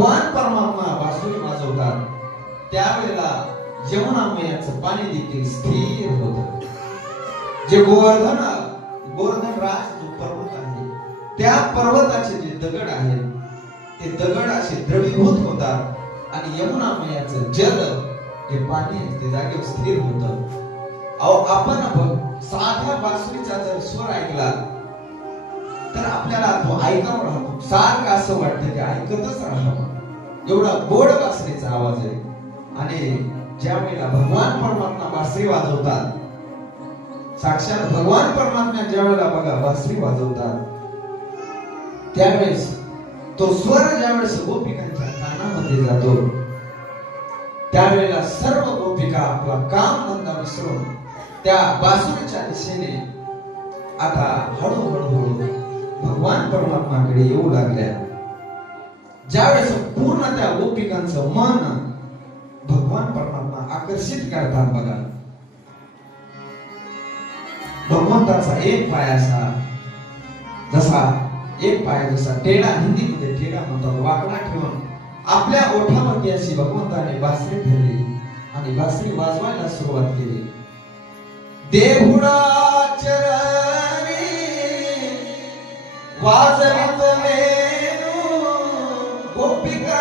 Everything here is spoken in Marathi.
भगवान परमात्मा बासुरी वाजवतात त्यावेळेला यमुना मैयाचं पाणी देखील स्थिर होतं. जे गोवर्धन राज जो पर्वत आहे त्या पर्वताचे जे दगड आहेत ते दगड असे द्रवीभूत होतात आणि यमुना मैयाचं जल जे पाणी आहे ते जागेवर स्थिर होतं. आपण साध्या बासुरीचा जर स्वर ऐकला तर आपल्याला तो ऐकावं राहतो, सारखं असं वाटतं की ऐकतच राहावं, एवढा गोड बासरीचा आवाज आहे. आणि ज्या वेळेला भगवान परमात्मा बासरी वाजवतात, साक्षात भगवान परमात्मा ज्या वेळेला बघा बासरी वाजवतात त्यावेळेस तो स्वर ज्यावेळेस गोपिकांच्या कानामध्ये जातो त्यावेळेला सर्व गोपिका आपला काम धंदा विसरून त्या बासुरीच्या दिशेने आता हळूहळू भगवान परमात्माकडे येऊ लागल्या. ज्यावेळेस पूर्ण त्या गोपिकांचं मन भगवान परमात्मा आकर्षित करतात बघा. भगवंताचा एक पाय जसा टेढा, हिंदीमध्ये टेढा म्हणतात, वाकडा ठेवून आपल्या ओठावरती अशी भगवंताने बासरी ठेवली आणि बासरी वाजवायला सुरुवात केली. देहुडा चरणी वाजवित वेणू गोपिका